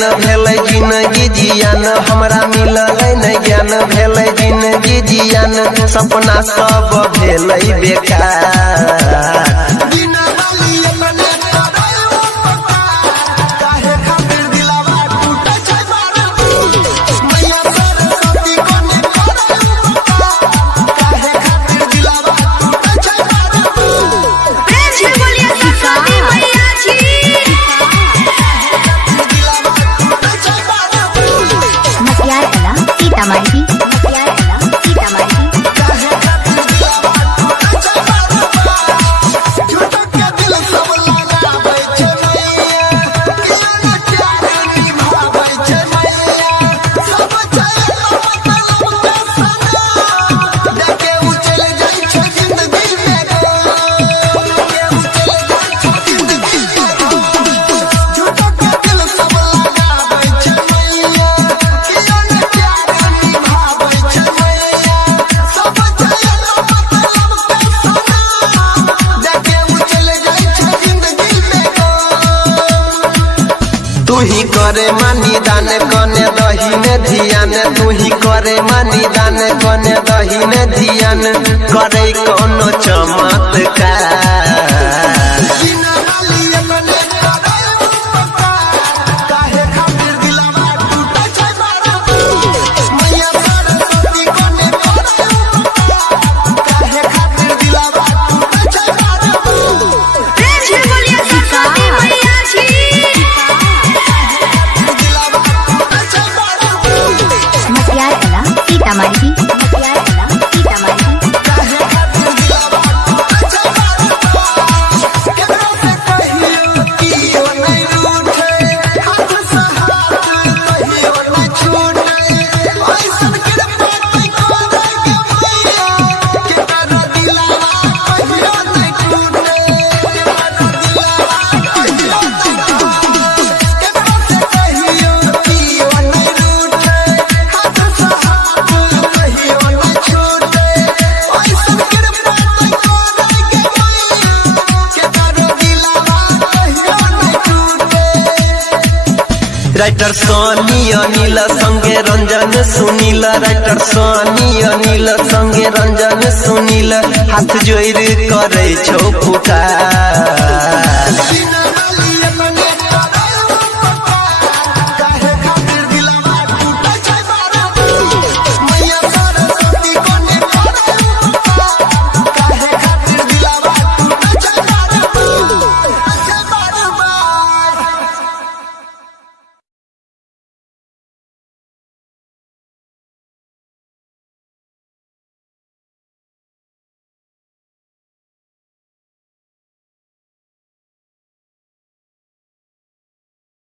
जियान भेलै जिंदगी जियान हमरा मिललै नै ज्ञान भेलै जिंदगी जियान सपना सब भेलै बेकार। तू ही करे मानी दान कने दहीने ध्यान तू ही करे मानी दान कने दहीने ध्यान करे कोनो चमत्कार। राइटर सोनी अनिल संगे रंजन सुनील राइटर सोनी अनिल संगे रंजन सुनील हाथ जोड़ करे छौ पुकार।